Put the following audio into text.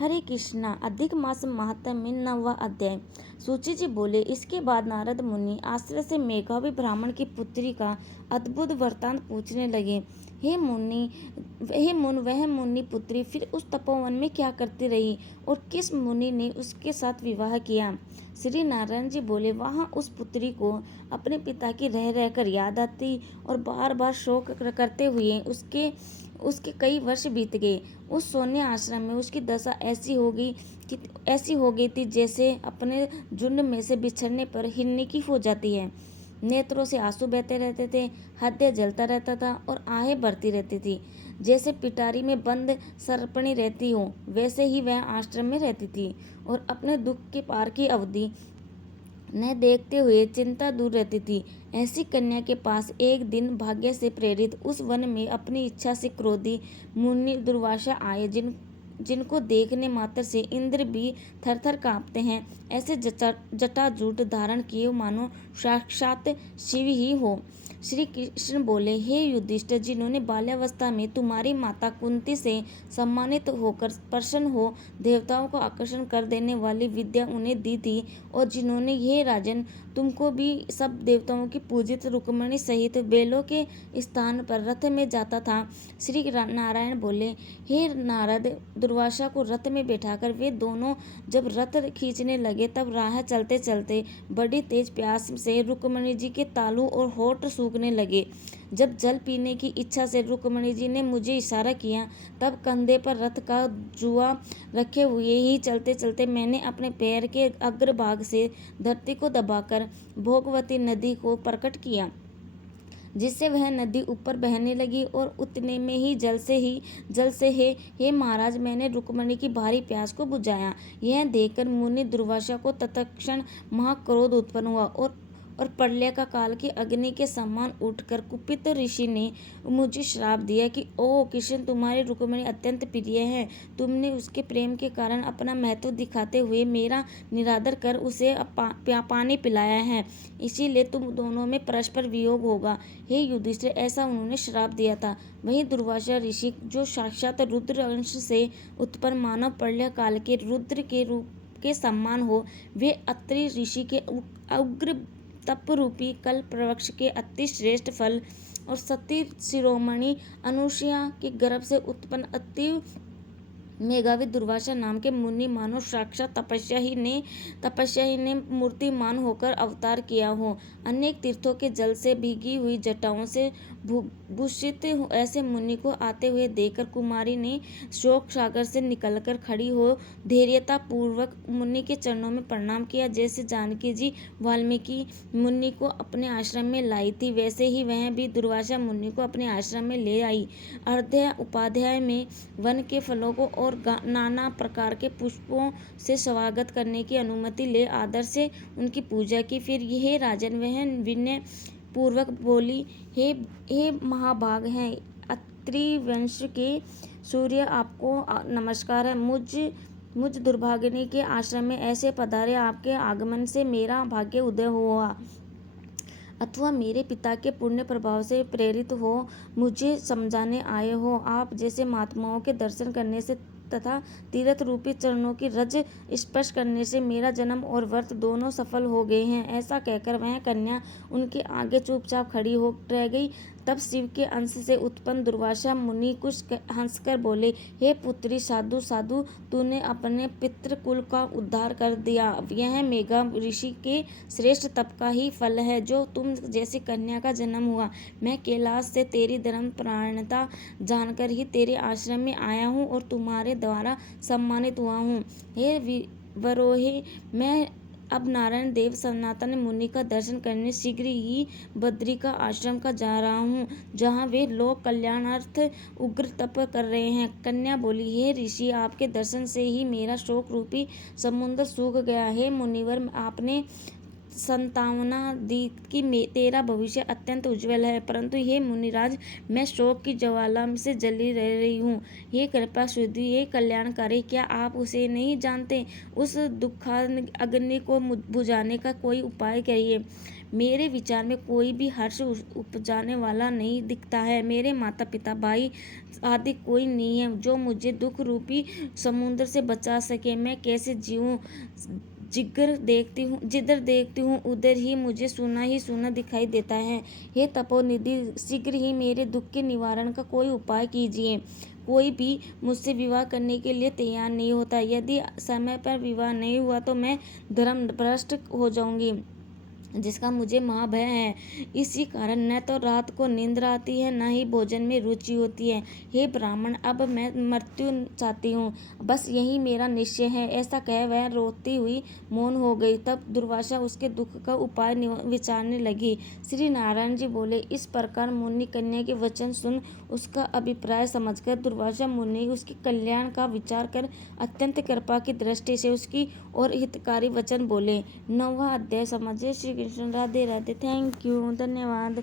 हरे कृष्णा। अधिक मास महात्म्य में 9वां अध्याय। सूची जी बोले, इसके बाद नारद मुनि आश्रय से मेघावी ब्राह्मण की पुत्री का अद्भुत वृत्तांत पूछने लगे। हे मुन, वह मुनि पुत्री फिर उस तपोवन में क्या करती रही और किस मुनि ने उसके साथ विवाह किया? श्री नारायण जी बोले, वहाँ उस पुत्री को अपने पिता की रह रहकर याद आती और बार बार शोक करते हुए उसके कई वर्ष बीत गए। उस सोने आश्रम में उसकी दशा ऐसी हो गई थी जैसे अपने झुंड में से बिछड़ने पर हिरनी की हो जाती है। नेत्रों से आंसू बहते रहते थे, हृदय जलता रहता था और आहें भरती रहती थी। जैसे पिटारी में बंद सर्पणी रहती हो, वैसे ही वह आश्रम में रहती थी और अपने दुख के पार की अवधि न देखते हुए चिंता दूर रहती थी। ऐसी कन्या के पास एक दिन भाग्य से प्रेरित उस वन में अपनी इच्छा से क्रोधी मुनि दुर्वासा आए, जिनको देखने मात्र से इंद्र भी थरथर कांपते हैं। ऐसे जटाजूट धारण किए मानो साक्षात शिव ही हो। श्री कृष्ण बोले, हे युधिष्ठिर, जिन्होंने बाल्यावस्था में तुम्हारी माता कुंती से सम्मानित होकर प्रसन्न हो देवताओं को आकर्षण कर देने वाली विद्या उन्हें दी थी, और जिन्होंने, हे राजन, तुमको भी सब देवताओं की पूजित रुक्मिणी सहित बेलों के स्थान पर रथ में जाता था। श्री नारायण बोले, हे नारद, दुर्वासा को रथ में बैठाकर वे दोनों जब रथ खींचने लगे, तब राह चलते चलते बड़ी तेज प्यास से रुक्मिणी जी के तालू और होठ सूखने लगे। जब जल पीने की इच्छा से रुक्मिणी जी ने मुझे इशारा किया, तब कंधे पर रथ का जुआ रखे हुए ही चलते चलते मैंने अपने पैर के अग्रभाग से धरती को दबाकर भोगवती नदी को प्रकट किया, जिससे वह नदी ऊपर बहने लगी और उतने में ही जल से हे महाराज, मैंने रुक्मिणी की भारी प्यास को बुझाया। यह देखकर मुनि दुर्वासा को तत्क्षण महाक्रोध उत्पन्न हुआ और प्रलय का काल की अग्नि के समान उठकर कुपित ऋषि ने मुझे श्राप दिया कि ओ कृष्ण, तुम्हारी रुक्मिणी अत्यंत प्रिय है। तुमने उसके प्रेम के कारण अपना महत्व दिखाते हुए मेरा निरादर कर उसे पानी पिलाया है, इसीलिए तुम दोनों में परस्पर वियोग होगा। हे युधिष्ठिर, ऐसा उन्होंने श्राप दिया था। वहीं दुर्वासा ऋषि, जो साक्षात रुद्र अंश से उत्पन्न मानव प्रलय काल के रुद्र के रूप के समान हो, वे अत्रि ऋषि के उग्र तप रूपी कल्प वृक्ष के अति श्रेष्ठ फल और सती शिरोमणि अनुसुईया के गर्भ से उत्पन्न अति मेघावी दुर्वासा नाम के मुनि मानो साक्षात तपस्या ही ने मूर्तिमान होकर अवतार किया हो। अनेक तीर्थों के जल से भीगी हुई जटाओं से भूषित ऐसे मुनि को आते हुए देखकर कुमारी ने शोक सागर से निकलकर खड़ी हो धैर्यता पूर्वक मुनि के चरणों में प्रणाम किया। जैसे जानकी जी वाल्मीकि मुनि को अपने आश्रम में लाई थी, वैसे ही वह भी दुर्वासा मुनि को अपने आश्रम में ले आई। अर्ध्य उपाध्याय में वन के फलों को और नाना प्रकार के पुष्पों से स्वागत करने की अनुमति ले आदर से उनकी पूजा की। फिर हे राजन, वह विनय पूर्वक बोली, हे महाभाग हैं, अत्रि वंश के सूर्य, आपको नमस्कार है। मुझ दुर्भागिनी के आश्रम में ऐसे पधारे, आपके आगमन से मेरा भाग्य उदय हुआ, अथवा मेरे पिता के पुण्य प्रभाव से प्रेरित हो मुझे समझाने आए हो। आप जैसे महात्माओं के दर्शन करने से तथा तीर्थ रूपी चरणों की रज स्पर्श करने से मेरा जन्म और व्रत दोनों सफल हो गए हैं। ऐसा कहकर वह कन्या उनके आगे चुपचाप खड़ी हो रह गई। तब शिव के अंश से उत्पन्न दुर्वासा मुनि कुछ हंसकर बोले, हे पुत्री, साधु साधु, तूने अपने पितृकुल का उद्धार कर दिया। यह मेघा ऋषि के श्रेष्ठ तप का ही फल है जो तुम जैसी कन्या का जन्म हुआ। मैं कैलाश से तेरी धर्म प्राणता जानकर ही तेरे आश्रम में आया हूँ और तुम्हारे द्वारा सम्मानित हुआ हूँ। हे वरोहे, मैं अब नारायण देव सनातन मुनि का दर्शन करने शीघ्र ही बद्रिका आश्रम का जा रहा हूँ, जहाँ वे लोक कल्याणार्थ उग्र तप कर रहे हैं। कन्या बोली, हे ऋषि, आपके दर्शन से ही मेरा शोक रूपी समुद्र सूख गया। हे मुनिवर, आपने संतावना दी कि तेरा भविष्य अत्यंत उज्जवल है। परंतु हे मुनिराज, मैं शोक की ज्वाला से जली रह रही हूँ। हे कृपा सिद्धि, हे कल्याणकारी, क्या आप उसे नहीं जानते? उस दुखाग्नि अग्नि को बुझाने का कोई उपाय करिए। मेरे विचार में कोई भी हर्ष उपजाने वाला नहीं दिखता है। मेरे माता पिता भाई आदि कोई नहीं है जो मुझे दुख रूपी समुद्र से बचा सके। मैं कैसे जीऊँ? जिधर देखती हूँ उधर ही मुझे सूना ही सूना दिखाई देता है। हे तपोनिधि, शीघ्र ही मेरे दुख के निवारण का कोई उपाय कीजिए। कोई भी मुझसे विवाह करने के लिए तैयार नहीं होता। यदि समय पर विवाह नहीं हुआ तो मैं धर्मभ्रष्ट हो जाऊंगी, जिसका मुझे महाभय है। इसी कारण न तो रात को नींद आती है, न ही भोजन में रुचि होती है। हे ब्राह्मण, अब मैं मृत्यु चाहती हूँ, बस यही मेरा निश्चय है। ऐसा कह वह रोती हुई मौन हो गई। तब दुर्वासा उसके दुख का उपाय विचारने लगी। श्री नारायण जी बोले, इस प्रकार मुनि कन्या के वचन सुन उसका अभिप्राय समझकर दुर्वासा मुनि उसके कल्याण का विचार कर अत्यंत कृपा की दृष्टि से उसकी और हितकारी वचन बोले। 9वां अध्याय समझे। श्री कृष्ण। राधे राधे। Thank you. धन्यवाद।